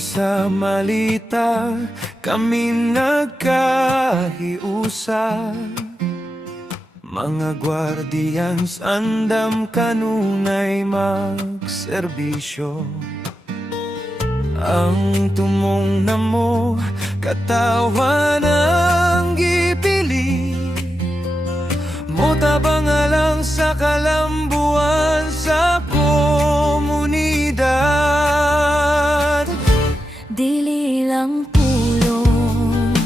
sa malita kami nagkahiusa. Mga guardians andam kanunay magserbisyo. Ang tumong namo katawan ang gipili, motabang alang sa kalambuan sa komunidad. Dili lang pulong,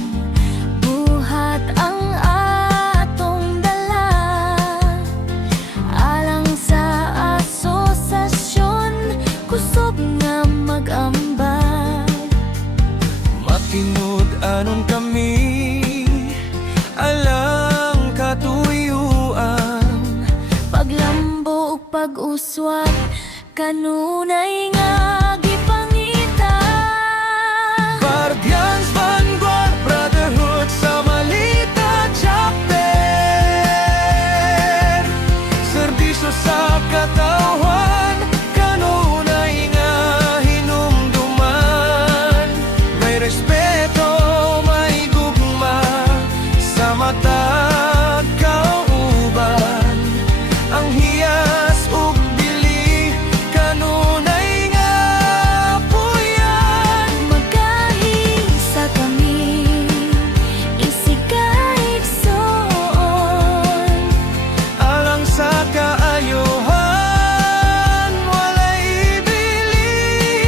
buhat ang atong dala, alang sa asosasyon kusog nga mag-ambag. Matinud anon kami alang katuyuan, Paglambo ug pag-uswat kanunay nga gipangita. Guardians Vanguard Brotherhood sa Malita Chapter, serbisyo sa katawan kanunay nga hinumduman. May respeto, may gugma sa matag kauban. Ang hiyas ug dili kanunay nga puyan. Magkahisa kami, isigkaigsoon, Alang sa kaayuhan, walay ibilin.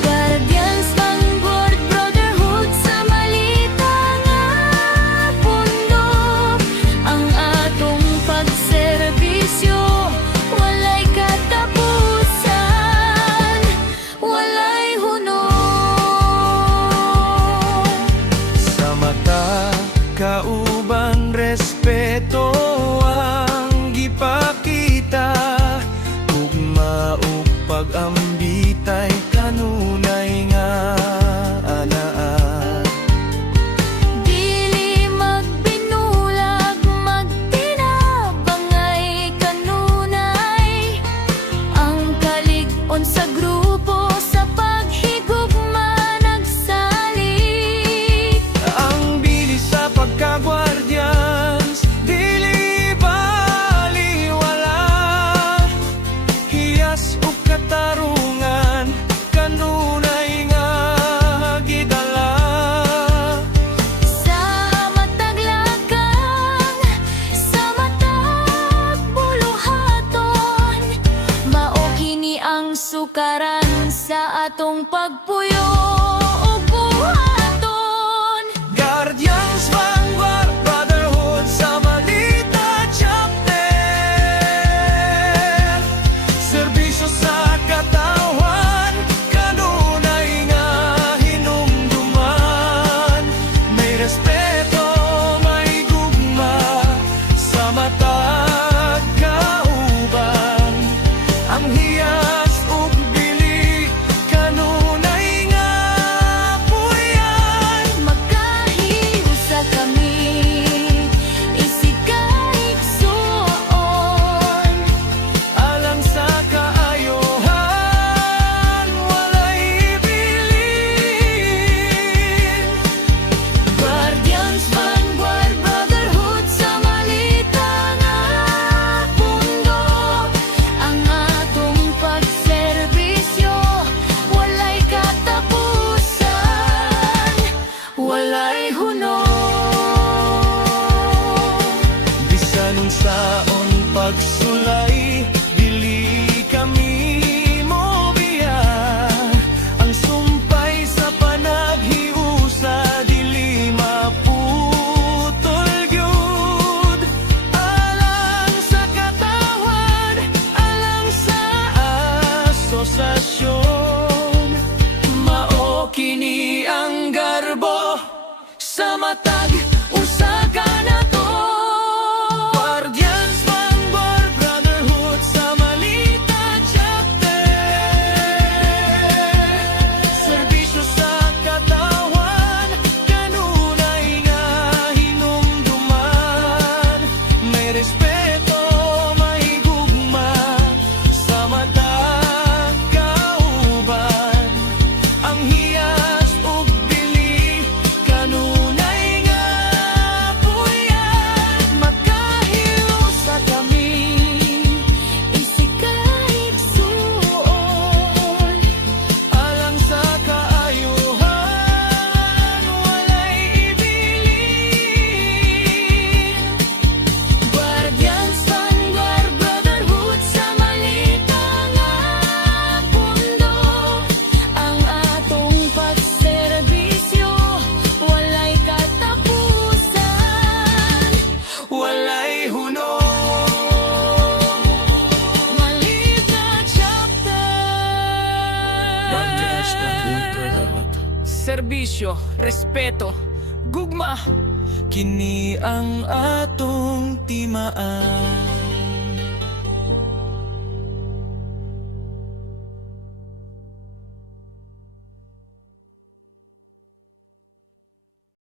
Guardians Vanguard Brotherhood sa malita nga pundok. Ang atong pagserbisyo walay katapusan, walay hunong. Sa mata kauban respeto ang gipakita, ugma ug pag-ambitay kanunay nga anaa. Dili magbinulag, magtinabangay kanunay, ang kalig-on sa grupo sa paghigugma nagsalik. Ang bilis sa pagka-guardians, dili baliwala. Hiyas ug katarungan, kanunay nga gidala. Sa mataglakang, sa matag buluhaton, mao kini ang sukaran sa atong pagpuyo ug buhaton. Guardians Vanguard Brotherhood sa Malita Chapter, serbisyo sa katawan kanunay nga hinumduman. May respeto, may gugma sa matag kauban. Ang hiyas ug bili kanunay nga puyan. Magkahiusa kami, isigkaigsoon, Alang sa kaayuhan, walay ibilin. Guardians Vanguard Brotherhood sa malita nga pundok. Ang atong pagserbisyo walay katapusan, walay hunong. Bisan unsaon pagsulay, dili kami mobiya. Ang sumpay sa panaghiusa, dili maputol gyud. Alang sa katawan, alang sa asosasyon, mao kini ang garbo sa matag usa ka nato. Guardians Vanguard Brotherhood sa Malita Chapter, serbisyo sa katawan kanunay nga hinumduman. May respeto, may gugma sa matag kauban. Serbisyo, respeto, gugma. Kini ang atong timaan.